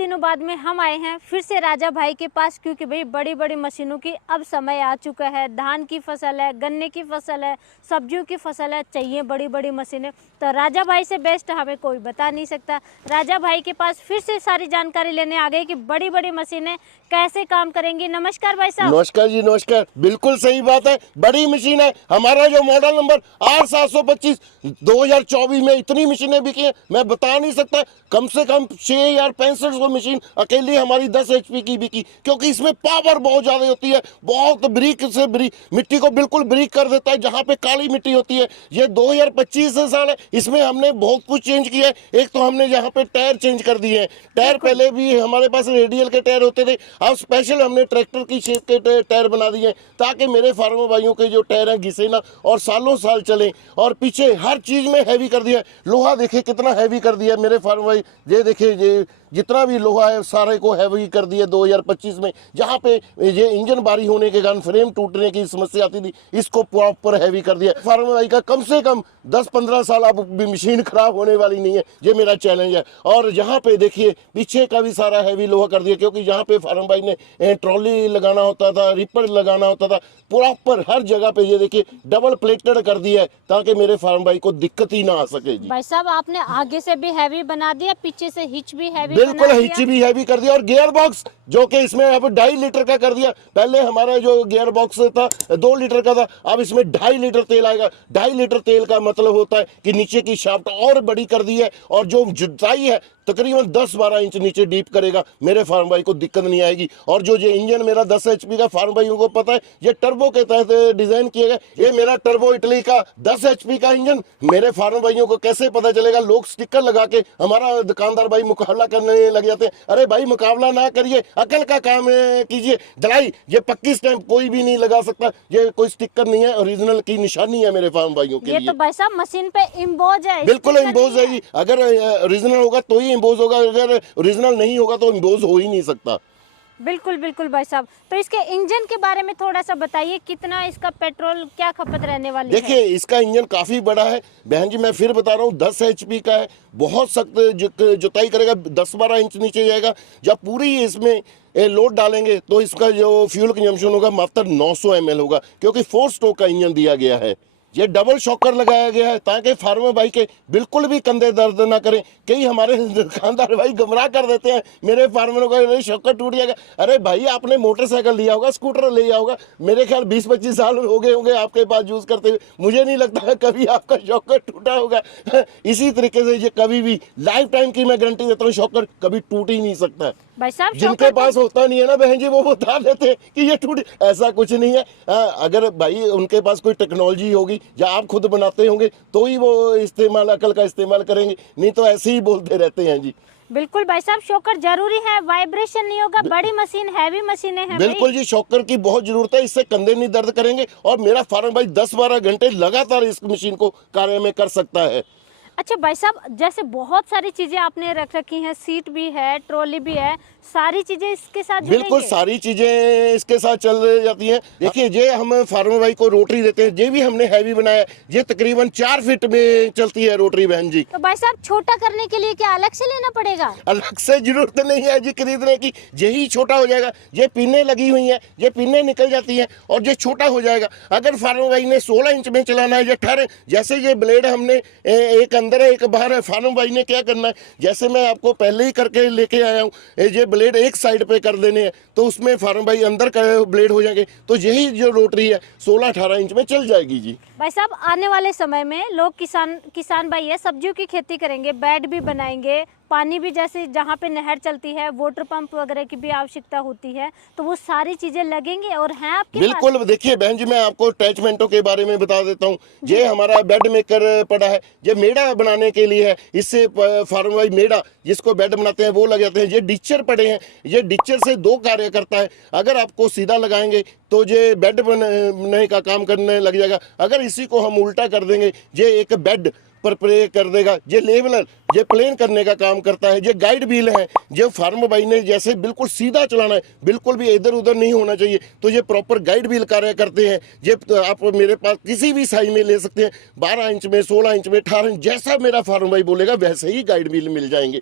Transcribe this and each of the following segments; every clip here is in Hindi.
दिनों बाद में हम आए हैं फिर से राजा भाई के पास, क्योंकि भाई बड़ी बड़ी मशीनों की अब समय आ चुका है। धान की फसल है, गन्ने की फसल है, सब्जियों की फसल है, चाहिए बड़ी बड़ी मशीनें। तो राजा भाई से बेस्ट हमें कोई बता नहीं सकता। राजा भाई के पास फिर से सारी जानकारी लेने आ गए कि बड़ी बड़ी मशीनें कैसे काम करेंगी। नमस्कार भाई साहब। नमस्कार जी, नमस्कार। बिल्कुल सही बात है, बड़ी मशीन है। हमारा जो मॉडल नंबर R725 2024 में इतनी मशीनें बिकी हैं, मैं बता नहीं सकता। कम से कम 6,6500 मशीन अकेली हमारी 10 HP की बिकी, क्योंकि इसमें पावर बहुत ज्यादा होती है। बहुत ब्रीक से मिट्टी को बिल्कुल ब्रीक कर देता है जहाँ पे काली मिट्टी होती है। ये 2025 साल है, इसमें हमने बहुत कुछ चेंज किया है। एक तो हमने यहाँ पे टायर चेंज कर दिए हैं। टायर पहले भी हमारे पास रेडियल के टायर होते थे, अब स्पेशल हमने ट्रैक्टर की शेप के टायर बना दिए हैं, ताकि मेरे फार्मर भाइयों के जो टायर हैं घिसे ना और सालों साल चले। और पीछे हर चीज में हैवी कर दिया है। लोहा देखे कितना हैवी कर दिया है मेरे फार्मर भाई। ये देखिए, ये जितना भी लोहा है सारे को हैवी कर दिया 2025 में। जहाँ पे ये इंजन भारी होने के कारण फ्रेम टूटने की समस्या आती थी, इसको प्रॉपर हैवी कर दिया। फार्मर भाई का कम से कम 10-15 साल अब भी मशीन खराब होने वाली नहीं है, ये मेरा चैलेंज है। और यहाँ पे देखिए पीछे का भी सारा हैवी लोहा कर दिया, क्योंकि यहाँ पे फार्मर भाई ने ट्रॉली लगाना होता था, रिपर लगाना होता था, प्रॉपर हर जगह पे ये देखिए डबल प्लेटेड कर दिया है, ताकि मेरे फार्मर भाई को दिक्कत ही ना आ सके जी। भाई साहब आपने आगे से भी हैवी बना दिया, पीछे से हिच भी हैवी बिल्कुल हिच भी हैवी कर दिया। और गियर बॉक्स जो कि इसमें अब 2.5 लीटर का कर दिया। पहले हमारा जो गियर बॉक्स था 2 लीटर का था, अब इसमें 2.5 लीटर तेल आएगा। 2.5 लीटर तेल का मतलब होता है कि नीचे की शाफ्ट और बड़ी कर दी है, और जो जुताई है तकरीबन 10-12 इंच नीचे डीप करेगा। मेरे फार्म भाई को दिक्कत नहीं आएगी। और जो ये इंजन मेरा 10 HP का, फार्म भाइयों को पता है, ये टर्बो के तहत डिजाइन किया गया। ये मेरा टर्बो इटली का 10 HP का इंजन। मेरे फार्म भाइयों को कैसे पता चलेगा? लोग स्टिकर लगा के हमारा दुकानदार भाई मुकाबला करने लग जाते हैं। अरे भाई मुकाबला ना करिए, अकल का काम कीजिए। दलाई ये पक्की स्टैंप कोई भी नहीं लगा सकता, ये कोई स्टिकर नहीं है, ओरिजिनल की निशानी है मेरे फार्म भाइयों के लिए। ये तो भाई साहब मशीन पे इम्बोज है। बिल्कुल इम्बोज है जी। अगर ओरिजिनल होगा तो ही इम्बोज होगा, अगर ओरिजिनल नहीं होगा तो इम्बोज हो ही नहीं सकता। बिल्कुल बिल्कुल भाई साहब। तो इसके इंजन के बारे में थोड़ा सा बताइए, कितना इसका पेट्रोल क्या खपत रहने वाली है? देखिए इसका इंजन काफी बड़ा है बहन जी, मैं फिर बता रहा हूँ 10 HP का है। बहुत सख्त जुताई करेगा, 10-12 इंच नीचे जाएगा। जब पूरी इसमें लोड डालेंगे तो इसका जो फ्यूल कंजम्पशन होगा मात्र 900 ml होगा, क्योंकि 4 स्ट्रोक का इंजन दिया गया है। ये डबल शॉकर लगाया गया है ताकि फार्मर भाई के बिल्कुल भी कंधे दर्द ना करें। कई हमारे दुकानदार भाई गुमराह कर देते हैं मेरे फार्मरों का, शॉकर टूट जाएगा। अरे भाई आपने मोटरसाइकिल लिया होगा, स्कूटर लिया होगा, मेरे ख्याल 20-25 साल हो गए होंगे आपके पास यूज करते हुए, मुझे नहीं लगता कभी आपका शॉकर टूटा होगा। इसी तरीके से ये कभी भी लाइफ टाइम की मैं गारंटी देता हूँ, शॉकर कभी टूट ही नहीं सकता। भाई साहब जिनके पास होता नहीं है ना बहन जी, वो बता देते हैं कि ये टूट, ऐसा कुछ नहीं है। अगर भाई उनके पास कोई टेक्नोलॉजी होगी या आप खुद बनाते होंगे तो ही वो इस्तेमाल, अकल का इस्तेमाल करेंगे, नहीं तो ऐसे ही बोलते रहते हैं जी। बिल्कुल भाई साहब, शॉकर जरूरी है, वाइब्रेशन नहीं होगा। बड़ी मशीन, हैवी मशीनें हैं। बिल्कुल जी, शॉकर की बहुत जरूरत है, इससे कंधे नहीं दर्द करेंगे। और मेरा फार्म भाई 10-12 घंटे लगातार इस मशीन को कार्य में कर सकता है। अच्छा भाई साहब, जैसे बहुत सारी चीजें आपने रख रखी हैं, सीट भी है, ट्रॉली भी है, सारी चीजें इसके साथ बिल्कुल सारी चीजें इसके साथ चल जाती हैं। देखिए ये हम फार्मर भाई को रोटरी देते हैं, ये भी हमने हैवी बनाया। ये तकरीबन 4 फीट में चलती है रोटरी बहन जी। तो भाई साहब छोटा करने के लिए क्या अलग से लेना पड़ेगा? अलग से जरूरत नहीं है जी खरीदने की, यही छोटा हो जाएगा। ये पिनें लगी हुई हैं, ये पिनें निकल जाती हैं और ये छोटा हो जाएगा। अगर फार्मर भाई ने 16 इंच में चलाना है या 18, जैसे ये ब्लेड हमने एक अंदर है एक बाहर है, फार्मर भाई ने क्या करना है, जैसे मैं आपको पहले ही करके लेके आया हूँ, ये ब्लेड एक साइड पे कर देने हैं तो उसमें फार्मर भाई अंदर का ब्लेड हो जाएंगे, तो यही जो रोटरी है 16-18 इंच में चल जाएगी जी। भाई साहब आने वाले समय में लोग किसान भाई है, सब्जियों की खेती करेंगे, बेड भी बनाएंगे, पानी भी जैसे जहाँ पे नहर चलती है, वाटर पंप वगैरह की भी आवश्यकता होती है, तो वो सारी चीजें लगेंगे और हैं आपके बिल्कुल पास? देखिए बहन जी, मैं आपको अटैचमेंटों के बारे में बता देता हूँ। ये हमारा बेड मेकर पड़ा है, ये मेड़ा बनाने के लिए है। इससे फार्मर भाई मेड़ा जिसको बेड बनाते हैं वो लग जाते हैं। ये डिचर पड़े हैं, ये डिचर से 2 कार्य करता है। अगर आपको सीधा लगाएंगे तो ये बेड बनने का काम करने लग जाएगा। अगर इसी को हम उल्टा कर देंगे, ये एक बेड पर प्रे कर देगा। ये लेवलर ये प्लेन करने का काम करता है। ये गाइड व्हील है, जो फार्मर भाई ने जैसे बिल्कुल सीधा चलाना है, बिल्कुल भी इधर उधर नहीं होना चाहिए, तो ये प्रॉपर गाइड व्हील कार्य करते हैं। ये आप मेरे पास किसी भी साइज में ले सकते हैं, 12 इंच में, 16 इंच में, 18 इंच, जैसा मेरा फार्मर भाई बोलेगा वैसे ही गाइड व्हील मिल जाएंगे।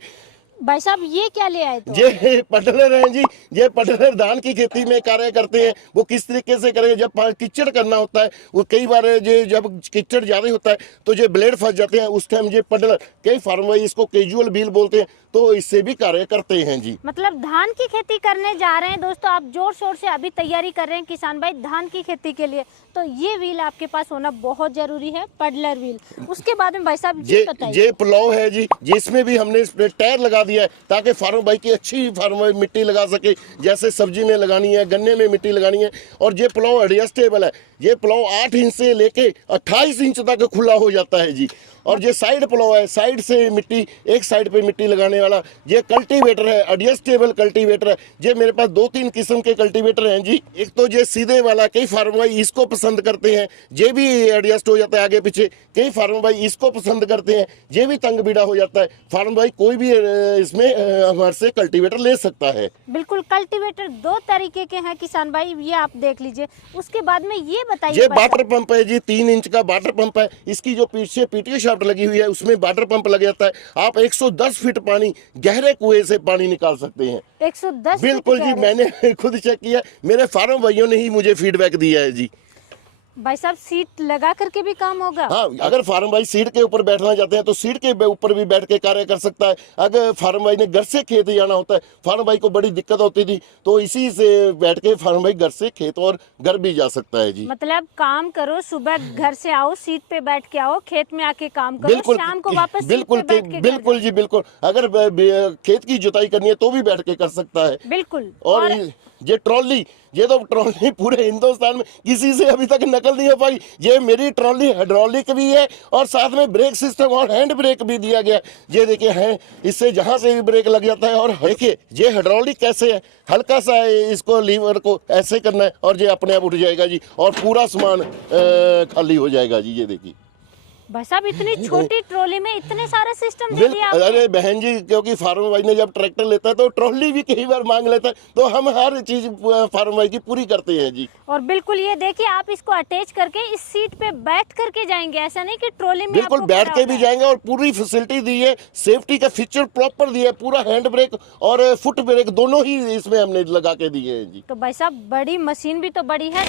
भाई साहब ये क्या ले आए तो? ये पटलर हैं जी, ये पटलर धान की खेती में कार्य करते हैं। वो किस तरीके से करेंगे, जब कीचड़ करना होता है, वो कई बार ये जब कीचड़ ज्यादा होता है तो ये ब्लेड फंस जाते हैं, उस टाइम ये पटलर, कई फार्मर इसको कैजुअल व्हील बोलते हैं, तो इससे भी कार्य करते हैं जी। मतलब धान की खेती करने जा रहे हैं दोस्तों, आप जोर शोर से अभी तैयारी कर रहे हैं किसान भाई धान की खेती के लिए, तो ये व्हील आपके पास होना बहुत जरूरी है, पडलर व्हील। उसके बाद में भाई साहब ये बताइए। ये प्लाव है जी, जिसमें भी हमने इस पे टायर लगा दिया है ताकि फार्मर भाई की अच्छी फार्मर मिट्टी लगा सके, जैसे सब्जी में लगानी है, गन्ने में मिट्टी लगानी है। और ये प्लाव एडजस्टेबल है, ये प्लाव 8 इंच से लेके 28 इंच तक खुला हो जाता है जी। और ये साइड प्लाव है, साइड से मिट्टी, एक साइड पे मिट्टी लगाने वाला। ये कल्टीवेटर है, एडजस्टेबल कल्टीवेटर है। ये मेरे पास 2-3 किस्म के कल्टीवेटर हैं जी। एक तो ये सीधे वाला, कई फार्मर भाई इसको पसंद करते हैं, ये भी एडजस्ट हो जाता है आगे पीछे। कई फार्मर भाई इसको पसंद करते हैं, ये भी तंग बीड़ा हो जाता है। फार्मर भाई कोई भी इसमें हमारे से कल्टीवेटर ले सकता है। बिल्कुल, कल्टीवेटर 2 तरीके के हैं किसान भाई, ये आप देख लीजिए। उसके बाद में ये बताइए, ये वाटर पंप है जी, 3 इंच का वाटर पंप है। इसकी जो पीछे पीटीओ शाफ्ट लगी हुई है उसमें वाटर पंप लग जाता है। आप 110 फीट पानी गहरे कुएं से पानी निकाल सकते हैं। 110 बिल्कुल जी, मैंने खुद चेक किया, मेरे फार्म भाइयों ने ही मुझे फीडबैक दिया है जी। भाई साहब सीट लगा करके भी काम होगा? हाँ, अगर फार्म भाई सीट के ऊपर बैठना चाहते हैं तो सीट के ऊपर भी बैठ के कार्य कर सकता है। अगर फार्म भाई ने घर से खेत जाना होता है, फार्म भाई को बड़ी दिक्कत होती थी, तो इसी से बैठ के फार्म भाई घर से खेत और घर भी जा सकता है जी। मतलब काम करो, सुबह घर से आओ, सीट पे बैठ के आओ, खेत में आके काम करो, शाम को वापस बिल्कुल सीट पे बैठ के बिल्कुल जी, बिल्कुल। अगर खेत की जुताई करनी है तो भी बैठ के कर सकता है। बिल्कुल। और ये ट्रॉली, ये तो ट्रॉली पूरे हिंदुस्तान में किसी से अभी तक नकल नहीं हो पाई। ये मेरी ट्रॉली हाइड्रोलिक भी है और साथ में ब्रेक सिस्टम और हैंड ब्रेक भी दिया गया। ये देखिए है, इससे जहां से भी ब्रेक लग जाता है। और देखिए ये हाइड्रोलिक कैसे है, हल्का सा इसको लीवर को ऐसे करना है और ये अपने आप उठ जाएगा जी, और पूरा सामान खाली हो जाएगा जी। ये देखिए भाई साहब, इतनी छोटी ट्रॉली में इतने सारे सिस्टम दे दिया आपने। अरे बहन जी, क्योंकि फार्मर भाई ने जब ट्रैक्टर लेता है तो ट्रॉली भी कई बार मांग लेता है, तो हम हर चीज फार्मर भाई की पूरी करते हैं जी। और बिल्कुल ये देखिए, आप इसको अटैच करके इस सीट पे बैठ करके जाएंगे, ऐसा नहीं कि ट्रॉली में बिल्कुल बैठ के भी जाएंगे। और पूरी फैसिलिटी दी है, सेफ्टी का फीचर प्रॉपर दिया है, पूरा हैंड ब्रेक और फुट ब्रेक दोनों ही इसमें हमने लगा के दिए हैं जी। तो भाई साहब बड़ी मशीन भी तो बड़ी है।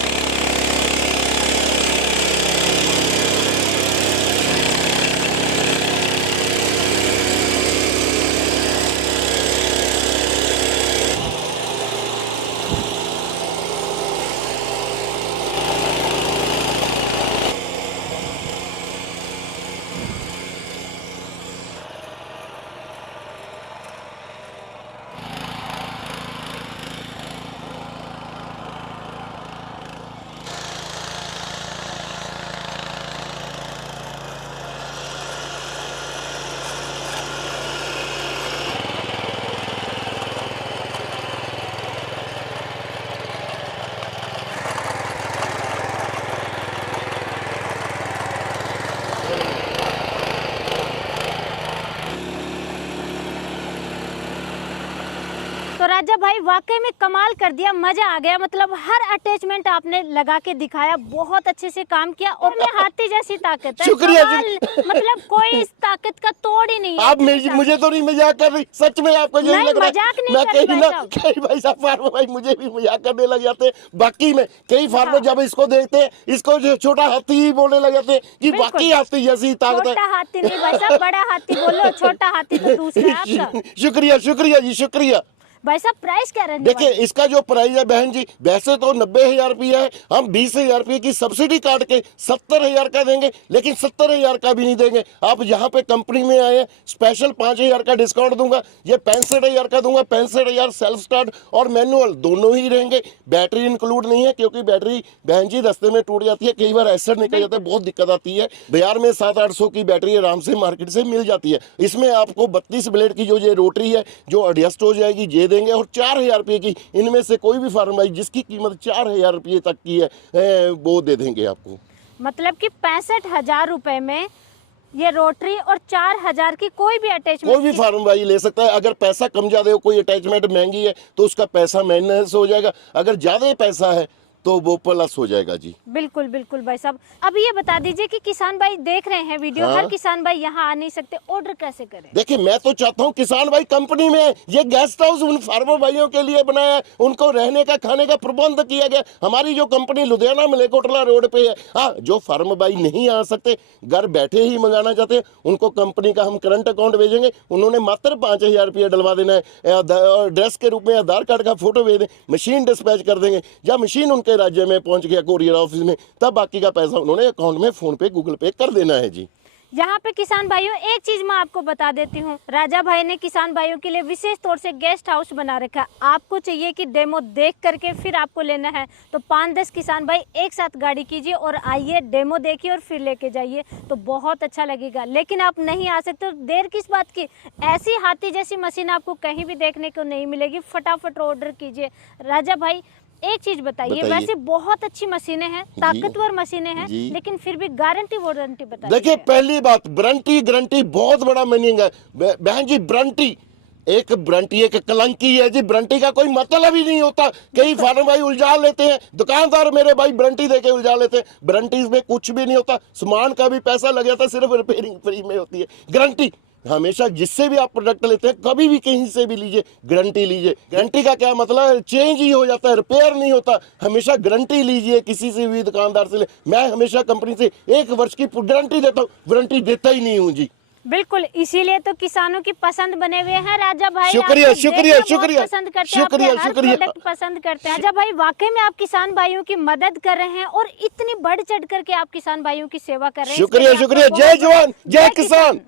तो राजा भाई वाकई में कमाल कर दिया, मजा आ गया। मतलब हर अटैचमेंट आपने लगा के दिखाया, बहुत अच्छे से काम किया। और मैं हाथी जैसी ताकत है, शुक्रिया मतलब कोई इस ताकत का तोड़ ही नहीं है। आप मुझे तो नहीं मजाक कर रही, सच में आपको यही लग रहा है? मजाक नहीं मैं कर रही कई भाई साहब फार्मर भाई मुझे भी मजाक करने लग जाते हैं। बाकी में कई फार्मर जब इसको देखते हैं, इसको जो छोटा हाथी ही बोलने लग जाते हैं कि बाकी हाथी जैसी ताकत है। छोटा हाथी नहीं भाई साहब, बड़ा हाथी बोलो, छोटा हाथी तो दूसरा है आपका। शुक्रिया शुक्रिया जी, शुक्रिया। भाई साहब प्राइस क्या रहने देखिए इसका जो प्राइस है बहन जी, वैसे तो 90,000 रुपया है, हम 20,000 रुपये की सब्सिडी काट के 70,000 का देंगे, लेकिन 70,000 का भी नहीं देंगे। आप यहाँ पे कंपनी में आए, स्पेशल 5,000 का डिस्काउंट दूंगा। ये 65,000 का दूंगा। 65,000 सेल्फ स्टार्ट और मैनुअल दोनों ही रहेंगे। बैटरी इंक्लूड नहीं है, क्योंकि बैटरी बहन जी रास्ते में टूट जाती है, कई बार एसिड निकल जाता है, बहुत दिक्कत आती है। बाजार में 700-800 की बैटरी आराम से मार्केट से मिल जाती है। इसमें आपको 32 ब्लेड की जो ये रोटरी है जो एडजस्ट हो जाएगी, ये देंगे। और 4,000 रुपये की इनमें से कोई भी फार्म भाई जिसकी कीमत 4,000 रुपये तक की है वो दे देंगे आपको। मतलब कि 65,000 रुपए में ये रोटरी और 4,000 की कोई भी अटैचमेंट, कोई भी फार्म भाई ले सकता है। अगर पैसा कम ज्यादा हो, कोई अटैचमेंट महंगी है तो उसका पैसा माइनस हो जाएगा। अगर ज्यादा पैसा है तो वो प्लस हो जाएगा जी। बिल्कुल बिल्कुल भाई साहब। अब ये बता दीजिए कि किसान भाई देख रहे हैं वीडियो, हाँ। हर किसान भाई यहाँ आ नहीं सकते, ऑर्डर कैसे करें? देखिए मैं तो चाहता हूँ किसान भाई कंपनी में है, ये गेस्ट हाउस उन फार्मर भाइयों के लिए बनाया है, उनको रहने का खाने का प्रबंध किया गया। हमारी जो कंपनी लुधियाना मलेकोटला रोड पे है, हाँ जो फार्मर भाई नहीं आ सकते, घर बैठे ही मंगाना चाहते हैं, उनको कंपनी का हम करंट अकाउंट भेजेंगे, उन्होंने मात्र 5,000 रुपया डलवा देना है, एड्रेस के रूप में आधार कार्ड का फोटो भेज दें, मशीन डिस्पैच कर देंगे। जब मशीन उनके राज्य में पहुंच गया कोरियर ऑफिस में, तब बाकी का पैसा उन्होंने अकाउंट में फोन पे गूगल पे कर देना है जी। यहाँ पे किसान भाइयों एक चीज मैं आपको बता देती हूँ, राजा भाई ने किसान भाइयों के लिए विशेष तौर से गेस्ट हाउस बना रखा है। आपको चाहिए कि डेमो देख करके फिर आपको लेना है तो 5-10 किसान भाई एक साथ गाड़ी कीजिए और आइए, डेमो देखिए और फिर लेके जाइए, तो बहुत अच्छा लगेगा। लेकिन आप नहीं आ सकते तो देर किस बात की, ऐसी हाथी जैसी मशीन आपको कहीं भी देखने को नहीं मिलेगी, फटाफट ऑर्डर कीजिए। राजा भाई एक चीज बताइए, वैसे बहुत अच्छी मशीनें हैं, ताकतवर मशीनें हैं, लेकिन फिर भी गारंटी वारंटी बताइए। देखिए पहली बात, गारंटी बहुत बड़ा मीनिंग है बहन जी। गारंटी एक कलंकी है जी, गारंटी का कोई मतलब ही नहीं होता। कई फार्म भाई उलझा लेते हैं, दुकानदार मेरे भाई गारंटी देके उलझा लेते हैं। गारंटी में कुछ भी नहीं होता, सामान का भी पैसा लग जाता है, सिर्फ रिपेयरिंग फ्री में होती है। गारंटी हमेशा जिससे भी आप प्रोडक्ट लेते हैं, कभी भी कहीं से भी लीजिए, गारंटी लीजिए। गारंटी का क्या मतलब है, चेंज ही हो जाता है, रिपेयर नहीं होता। हमेशा गारंटी लीजिए किसी से भी दुकानदार से ले। मैं हमेशा कंपनी से 1 वर्ष की गारंटी देता हूँ, गारंटी देता ही नहीं हूँ जी। बिल्कुल, इसीलिए तो किसानों की पसंद बने हुए हैं राजा भाई। शुक्रिया शुक्रिया शुक्रिया पसंद करते हैं, शुक्रिया हर शुक्रिया प्रोडक्ट पसंद करते हैं। राजा भाई वाकई में आप किसान भाइयों की मदद कर रहे हैं और इतनी बढ़ चढ़ करके आप किसान भाइयों की सेवा कर रहे हैं। शुक्रिया शुक्रिया। जय जवान जय किसान।